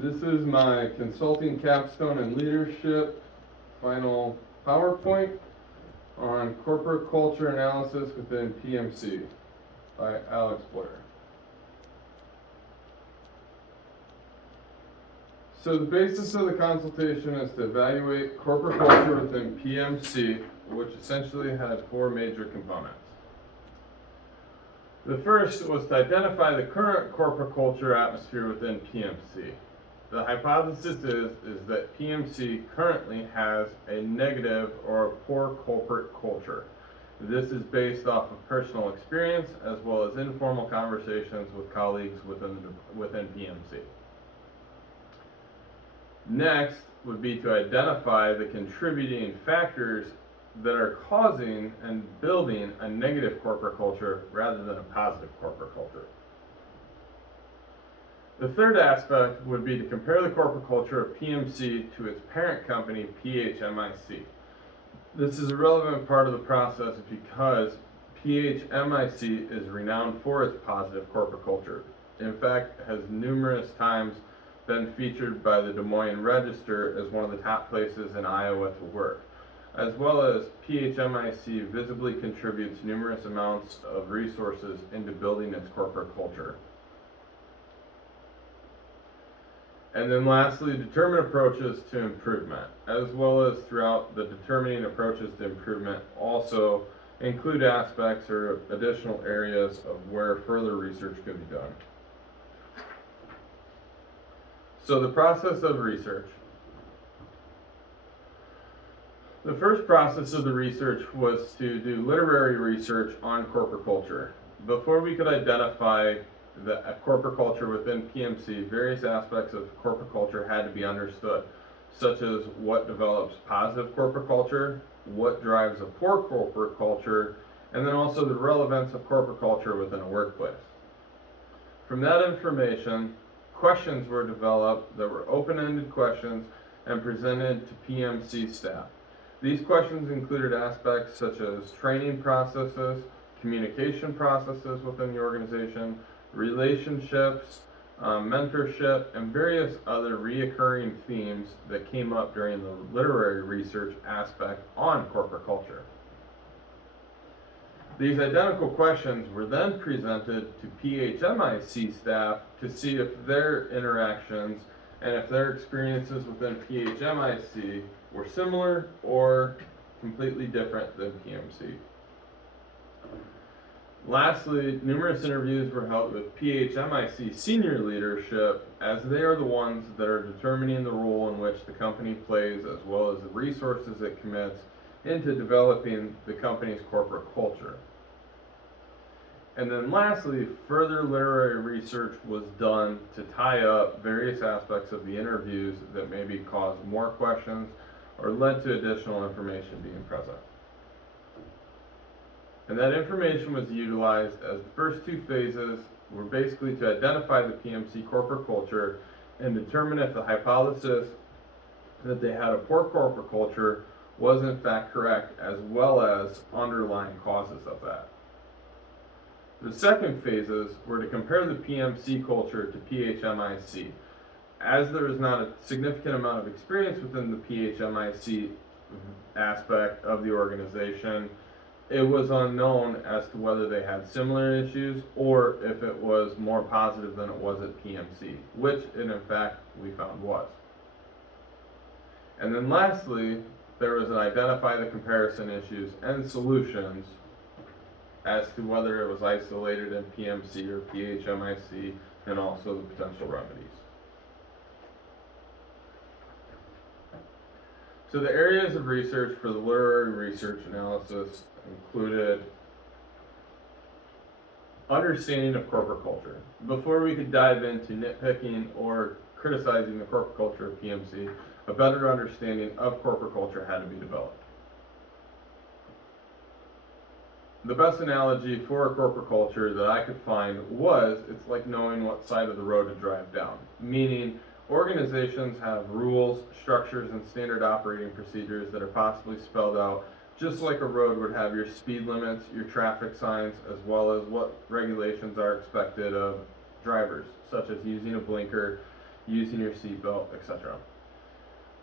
This is my consulting capstone and leadership final PowerPoint on corporate culture analysis within PMC by Alex Blair. So the basis of the consultation is to evaluate corporate culture within PMC, which essentially had four major components. The first was to identify the current corporate culture atmosphere within PMC. The hypothesis is that PMC currently has a negative or a poor corporate culture. This is based off of personal experience as well as informal conversations with colleagues within PMC. Next would be to identify the contributing factors that are causing and building a negative corporate culture rather than a positive corporate culture. The third aspect would be to compare the corporate culture of PMC to its parent company, PHMIC. This is a relevant part of the process because PHMIC is renowned for its positive corporate culture. In fact, has numerous times been featured by the Des Moines Register as one of the top places in Iowa to work. As well as PHMIC visibly contributes numerous amounts of resources into building its corporate culture. And then lastly, determine approaches to improvement, as well as throughout the determining approaches to improvement also include aspects or additional areas of where further research could be done. So the process of research. The first process of the research was to do literary research on corporate culture. Before we could identify the corporate culture within PMC, various aspects of corporate culture had to be understood, such as what develops positive corporate culture, what drives a poor corporate culture, and then also the relevance of corporate culture within a workplace. From that information, questions were developed that were open-ended questions and presented to PMC staff. These questions included aspects such as training processes, communication processes within the organization, relationships, mentorship, and various other reoccurring themes that came up during the literary research aspect on corporate culture. These identical questions were then presented to PHMIC staff to see if their interactions and if their experiences within PHMIC were similar or completely different than PMC. Lastly, numerous interviews were held with PHMIC senior leadership, as they are the ones that are determining the role in which the company plays as well as the resources it commits into developing the company's corporate culture. And then lastly, further literary research was done to tie up various aspects of the interviews that maybe caused more questions or led to additional information being present. And that information was utilized as the first two phases were basically to identify the PMC corporate culture and determine if the hypothesis that they had a poor corporate culture was in fact correct, as well as underlying causes of that. The second phases were to compare the PMC culture to PHMIC. As there is not a significant amount of experience within the PHMIC aspect of the organization, it was unknown as to whether they had similar issues or if it was more positive than it was at PMC, which in fact we found was. And then lastly, there was an identify the comparison issues and solutions as to whether it was isolated in PMC or PHMIC, and also the potential remedies. So the areas of research for the literary research analysis included understanding of corporate culture. Before we could dive into nitpicking or criticizing the corporate culture of PMC, a better understanding of corporate culture had to be developed. The best analogy for a corporate culture that I could find was it's like knowing what side of the road to drive down, meaning organizations have rules, structures, and standard operating procedures that are possibly spelled out, just like a road would have your speed limits, your traffic signs, as well as what regulations are expected of drivers, such as using a blinker, using your seatbelt, etc.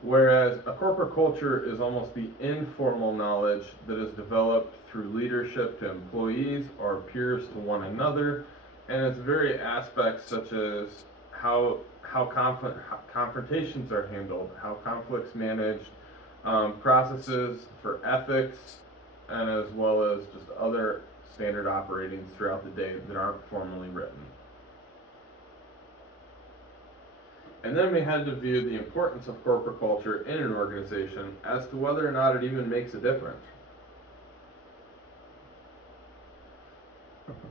Whereas a corporate culture is almost the informal knowledge that is developed through leadership to employees or peers to one another, and its very aspects such as how confrontations are handled, how conflicts managed, processes for ethics, and as well as just other standard operatings throughout the day that aren't formally written. And then we had to view the importance of corporate culture in an organization as to whether or not it even makes a difference.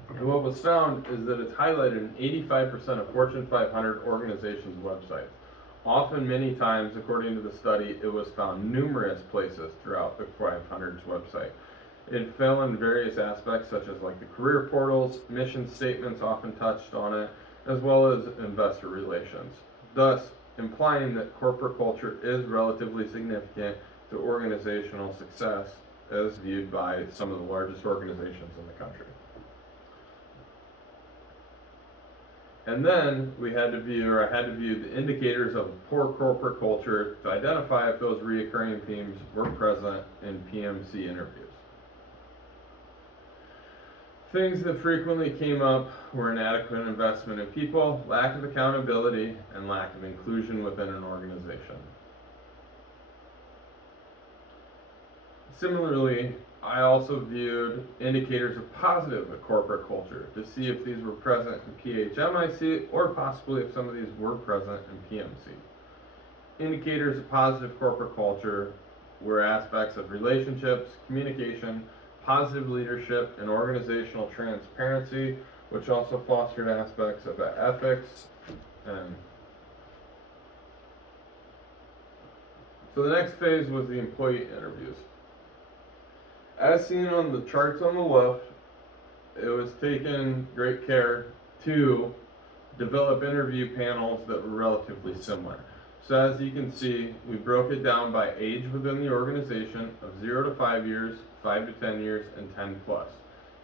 And what was found is that it's highlighted in 85% of Fortune 500 organizations' websites. Often, many times, according to the study, it was found numerous places throughout the 500's website. It fell in various aspects such as like the career portals, mission statements often touched on it, as well as investor relations, thus implying that corporate culture is relatively significant to organizational success as viewed by some of the largest organizations in the country. And then I had to view the indicators of poor corporate culture to identify if those recurring themes were present in PMC interviews. Things that frequently came up were inadequate investment in people, lack of accountability, and lack of inclusion within an organization. Similarly, I also viewed indicators of positive corporate culture to see if these were present in PHMIC or possibly if some of these were present in PMC. Indicators of positive corporate culture were aspects of relationships, communication, positive leadership, and organizational transparency, which also fostered aspects of ethics. So the next phase was the employee interviews. As seen on the charts on the left, it was taken great care to develop interview panels that were relatively similar. So as you can see, we broke it down by age within the organization of 0 to 5 years, 5 to 10 years, and 10 plus.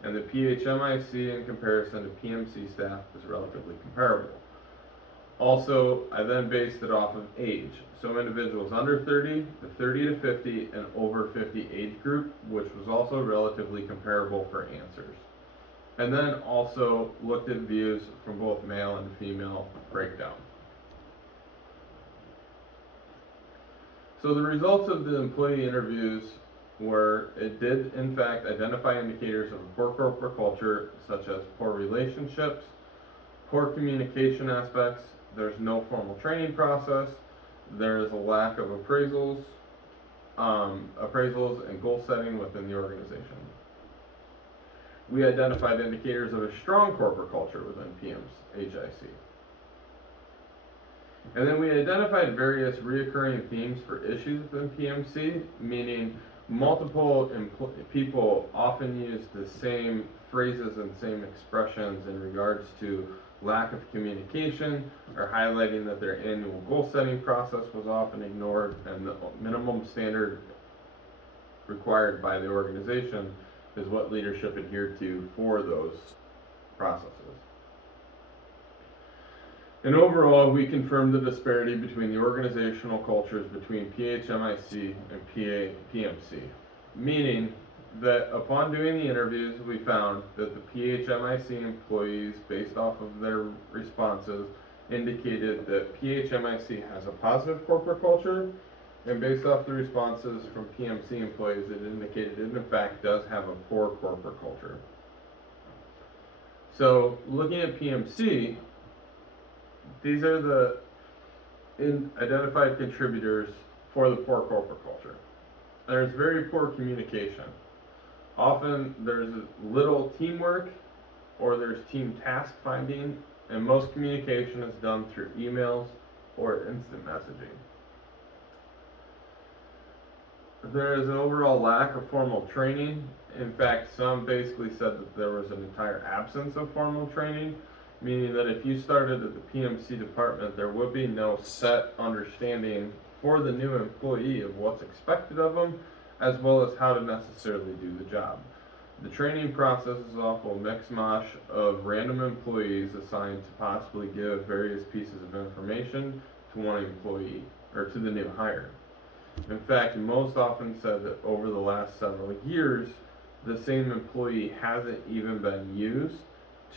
And the PHMIC in comparison to PMC staff is relatively comparable. Also, I then based it off of age. So individuals under 30, the 30 to 50, and over 50 age group, which was also relatively comparable for answers. And then also looked at views from both male and female breakdown. So the results of the employee interviews were, it did in fact identify indicators of a poor corporate culture, such as poor relationships, poor communication aspects, there's no formal training process, there is a lack of appraisals and goal setting within the organization. We identified indicators of a strong corporate culture within PMHIC. And then we identified various reoccurring themes for issues within PMC, meaning multiple people often use the same phrases and same expressions in regards to lack of communication, or highlighting that their annual goal setting process was often ignored, and the minimum standard required by the organization is what leadership adhered to for those processes. And overall, we confirmed the disparity between the organizational cultures between PHMIC and PMC, meaning that upon doing the interviews, we found that the PHMIC employees, based off of their responses, indicated that PHMIC has a positive corporate culture, and based off the responses from PMC employees, it indicated it in fact does have a poor corporate culture. So looking at PMC, these are the identified contributors for the poor corporate culture. There's very poor communication. Often there's little teamwork, or there's team task finding, and most communication is done through emails or instant messaging. There is an overall lack of formal training. In fact, some basically said that there was an entire absence of formal training, meaning that if you started at the PMC department, there would be no set understanding for the new employee of what's expected of them, as well as how to necessarily do the job. The training process is often a mix-mash of random employees assigned to possibly give various pieces of information to one employee, or to the new hire. In fact, most often said that over the last several years, the same employee hasn't even been used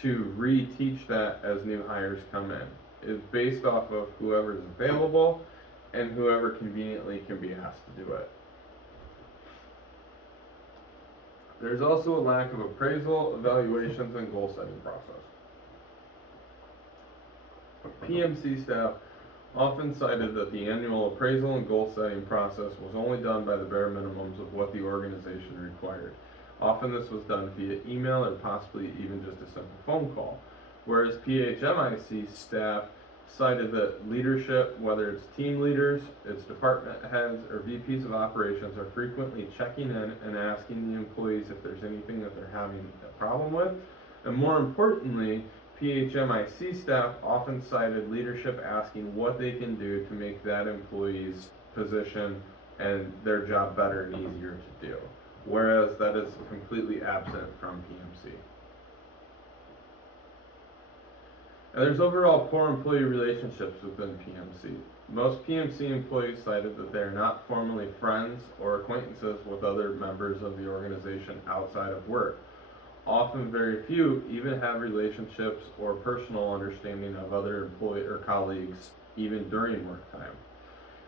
to reteach that as new hires come in. It's based off of whoever is available and whoever conveniently can be asked to do it. There's also a lack of appraisal, evaluations, and goal setting process. PMC staff often cited that the annual appraisal and goal setting process was only done by the bare minimums of what the organization required. Often this was done via email or possibly even just a simple phone call, whereas PHMIC staff cited that leadership, whether it's team leaders, its department heads, or VPs of operations, are frequently checking in and asking the employees if there's anything that they're having a problem with. And more importantly, PHMIC staff often cited leadership asking what they can do to make that employee's position and their job better and easier to do, whereas that is completely absent from PMC. And there's overall poor employee relationships within PMC. Most PMC employees cited that they are not formally friends or acquaintances with other members of the organization outside of work. Often very few even have relationships or personal understanding of other employee or colleagues even during work time.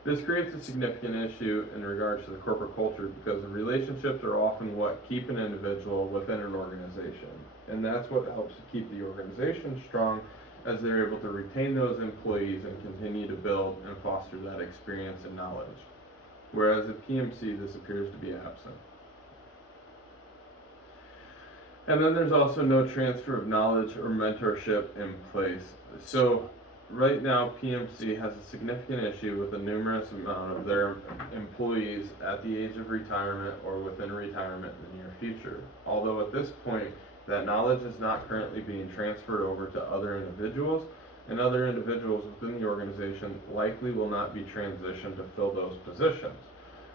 This creates a significant issue in regards to the corporate culture because the relationships are often what keep an individual within an organization. And that's what helps to keep the organization strong, as they're able to retain those employees and continue to build and foster that experience and knowledge. Whereas at PMC, this appears to be absent. And then there's also no transfer of knowledge or mentorship in place. So right now, PMC has a significant issue with a numerous amount of their employees at the age of retirement or within retirement in the near future. Although at this point, that knowledge is not currently being transferred over to other individuals, and other individuals within the organization likely will not be transitioned to fill those positions.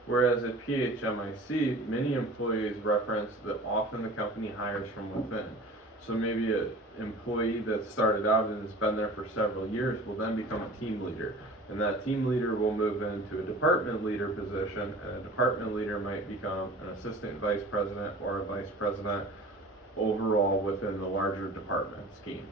Whereas at PHMIC, many employees reference that often the company hires from within. So maybe an employee that started out and has been there for several years will then become a team leader. And that team leader will move into a department leader position, and a department leader might become an assistant vice president or a vice president overall within the larger department scheme.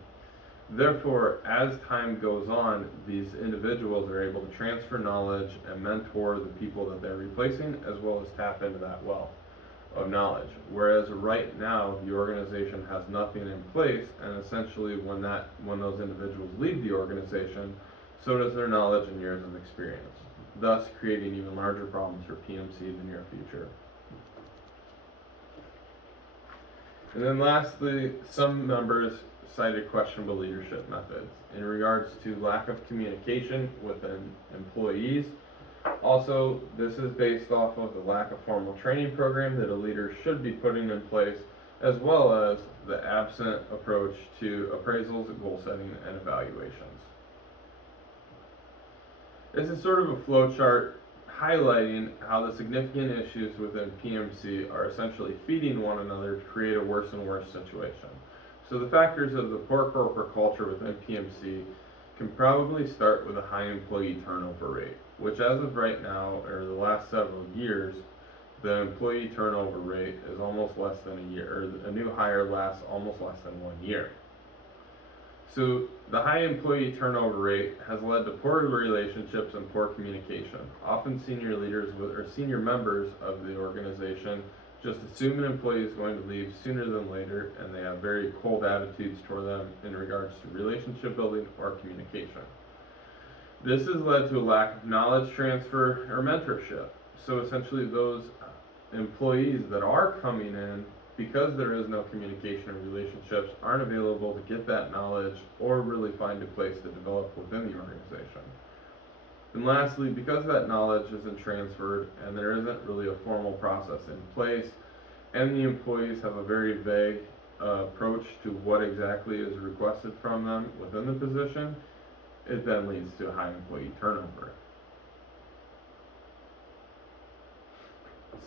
Therefore, as time goes on, these individuals are able to transfer knowledge and mentor the people that they're replacing, as well as tap into that wealth of knowledge. Whereas right now, the organization has nothing in place, and essentially when those individuals leave the organization, so does their knowledge and years of experience, thus creating even larger problems for PMC in the near future. And then lastly, some members cited questionable leadership methods in regards to lack of communication within employees. Also, this is based off of the lack of formal training program that a leader should be putting in place, as well as the absent approach to appraisals, goal setting, and evaluations. This is sort of a flow chart highlighting how the significant issues within PMC are essentially feeding one another to create a worse and worse situation. So the factors of the poor corporate culture within PMC can probably start with a high employee turnover rate, which as of right now, or the last several years, the employee turnover rate is almost less than a year, or a new hire lasts almost less than 1 year. So the high employee turnover rate has led to poor relationships and poor communication. Often senior leaders or senior members of the organization just assume an employee is going to leave sooner than later, and they have very cold attitudes toward them in regards to relationship building or communication. This has led to a lack of knowledge transfer or mentorship. So essentially those employees that are coming in, because there is no communication or relationships, aren't available to get that knowledge or really find a place to develop within the organization. And lastly, because that knowledge isn't transferred and there isn't really a formal process in place, and the employees have a very vague approach to what exactly is requested from them within the position, it then leads to a high employee turnover.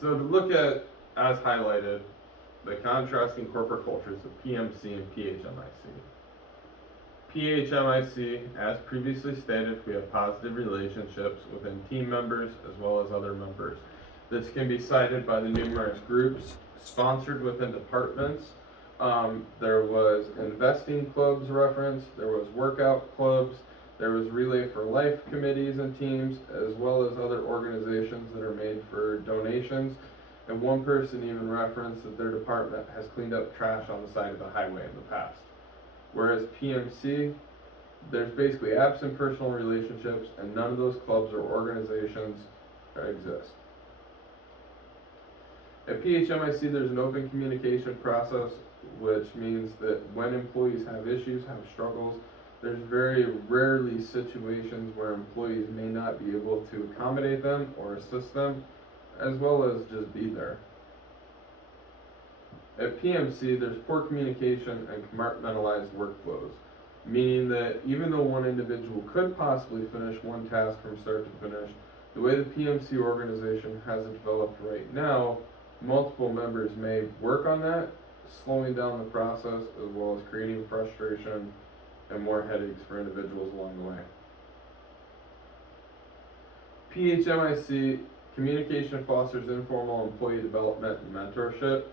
So to look at, as highlighted, the contrasting corporate cultures of PMC and PHMIC. PHMIC, as previously stated, we have positive relationships within team members as well as other members. This can be cited by the numerous groups sponsored within departments. There was investing clubs referenced, there was workout clubs, there was Relay for Life committees and teams, as well as other organizations that are made for donations. And one person even referenced that their department has cleaned up trash on the side of the highway in the past. Whereas PMC, there's basically absent personal relationships and none of those clubs or organizations exist. At PHMIC, there's an open communication process, which means that when employees have issues, have struggles, there's very rarely situations where employees may not be able to accommodate them or assist them, as well as just be there. At PMC, there's poor communication and compartmentalized workflows, meaning that even though one individual could possibly finish one task from start to finish, the way the PMC organization has it developed right now, multiple members may work on that, slowing down the process as well as creating frustration and more headaches for individuals along the way. PHMIC, communication fosters informal employee development and mentorship,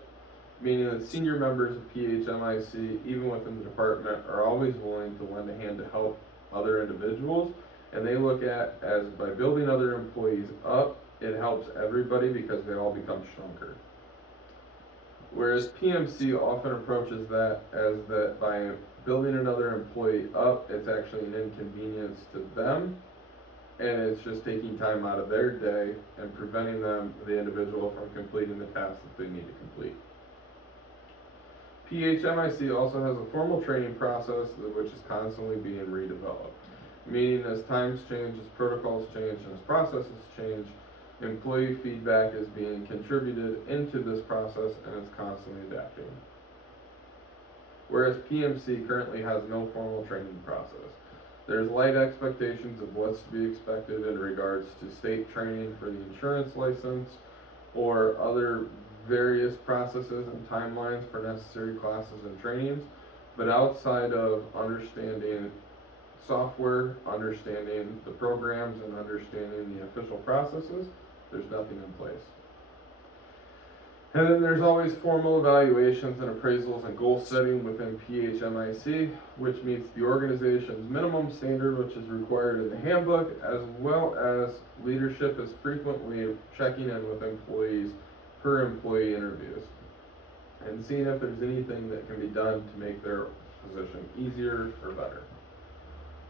meaning that senior members of PHMIC, even within the department, are always willing to lend a hand to help other individuals, and they look at as by building other employees up, it helps everybody because they all become stronger. Whereas PMC often approaches that as that by building another employee up, it's actually an inconvenience to them, and it's just taking time out of their day and preventing them, the individual, from completing the tasks that they need to complete. PHMIC also has a formal training process which is constantly being redeveloped, meaning as times change, as protocols change, and as processes change, employee feedback is being contributed into this process and it's constantly adapting. Whereas PMC currently has no formal training process. There's light expectations of what's to be expected in regards to state training for the insurance license or other various processes and timelines for necessary classes and trainings, but outside of understanding software, understanding the programs, and understanding the official processes, there's nothing in place. And then there's always formal evaluations and appraisals and goal setting within PHMIC, which meets the organization's minimum standard, which is required in the handbook, as well as leadership is frequently checking in with employees per employee interviews and seeing if there's anything that can be done to make their position easier or better.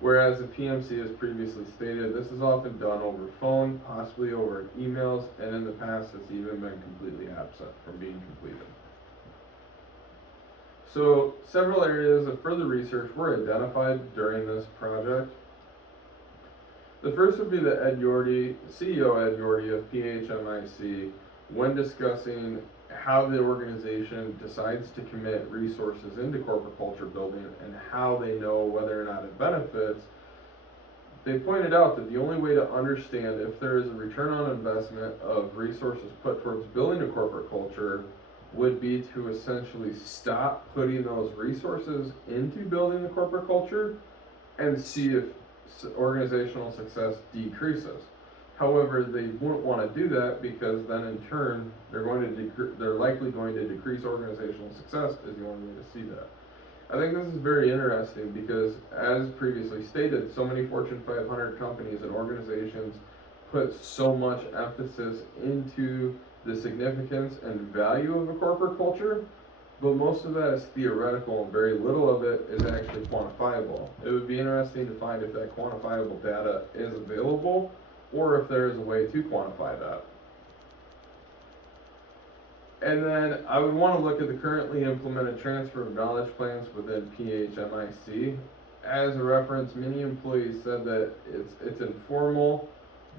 Whereas the PMC, as previously stated, this is often done over phone, possibly over emails, and in the past it's even been completely absent from being completed. So several areas of further research were identified during this project. The first would be that Ed Yorty, CEO Ed Yorty of PHMIC, when discussing how the organization decides to commit resources into corporate culture building and how they know whether or not it benefits, they pointed out that the only way to understand if there is a return on investment of resources put towards building a corporate culture would be to essentially stop putting those resources into building the corporate culture and see if organizational success decreases. However, they wouldn't want to do that because then in turn they're likely going to decrease organizational success is the only way to see that. I think this is very interesting because, as previously stated, so many Fortune 500 companies and organizations put so much emphasis into the significance and value of a corporate culture, but most of that is theoretical and very little of it is actually quantifiable. It would be interesting to find if that quantifiable data is available or if there is a way to quantify that. And then I would want to look at the currently implemented transfer of knowledge plans within PHMIC. As a reference, many employees said that it's informal,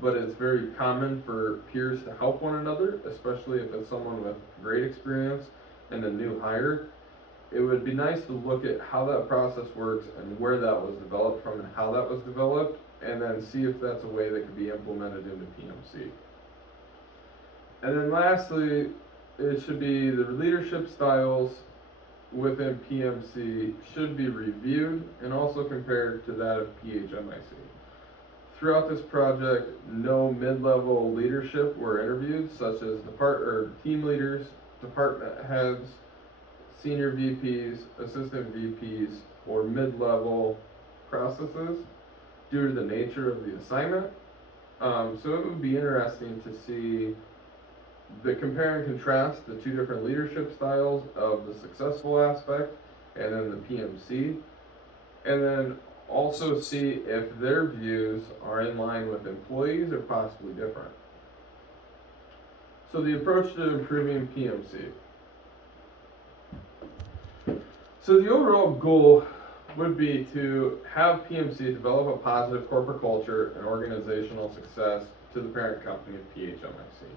but it's very common for peers to help one another, especially if it's someone with great experience and a new hire. It would be nice to look at how that process works and where that was developed from and how that was developed, and then see if that's a way that could be implemented into PMC. And then lastly, it should be the leadership styles within PMC should be reviewed and also compared to that of PHMIC. Throughout this project, no mid-level leadership were interviewed, such as team leaders, department heads, senior VPs, assistant VPs, or mid-level processes due to the nature of the assignment. So it would be interesting to see the compare and contrast the two different leadership styles of the successful aspect and then the PMC, and then also see if their views are in line with employees or possibly different. So the approach to improving PMC. So the overall goal would be to have PMC develop a positive corporate culture and organizational success to the parent company of PHMIC.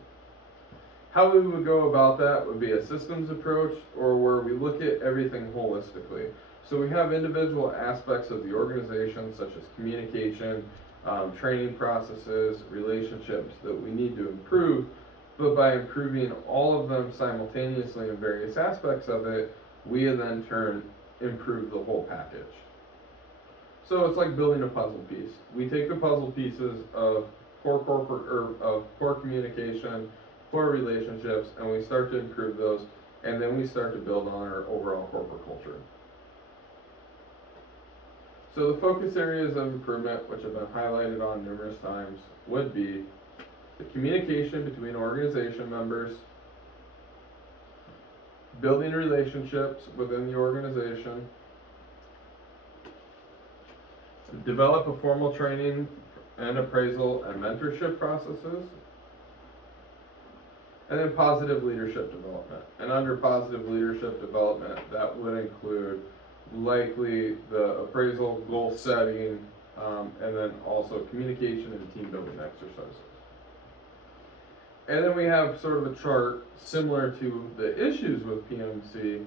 How we would go about that would be a systems approach, or where we look at everything holistically. So we have individual aspects of the organization, such as communication, training processes, relationships that we need to improve, but by improving all of them simultaneously in various aspects of it, we in then turn improve the whole package. So it's like building a puzzle piece. We take the puzzle pieces of core communication, core relationships, and we start to improve those, and then we start to build on our overall corporate culture. So the focus areas of improvement, which have been highlighted on numerous times, would be the communication between organization members, building relationships within the organization, develop a formal training and appraisal and mentorship processes, and then positive leadership development. And under positive leadership development, that would include likely the appraisal, goal setting, and then also communication and team building exercises. And then we have sort of a chart similar to the issues with PMC,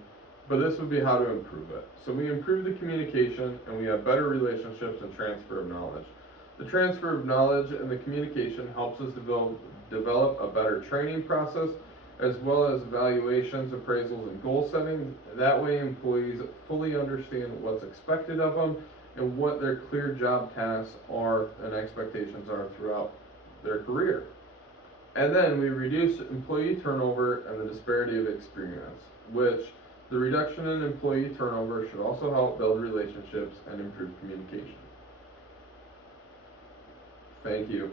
but this would be how to improve it. So we improve the communication and we have better relationships and transfer of knowledge. The transfer of knowledge and the communication helps us develop a better training process, as well as evaluations, appraisals, and goal setting. That way employees fully understand what's expected of them and what their clear job tasks are and expectations are throughout their career. And then we reduce employee turnover and the disparity of experience, which the reduction in employee turnover should also help build relationships and improve communication. Thank you.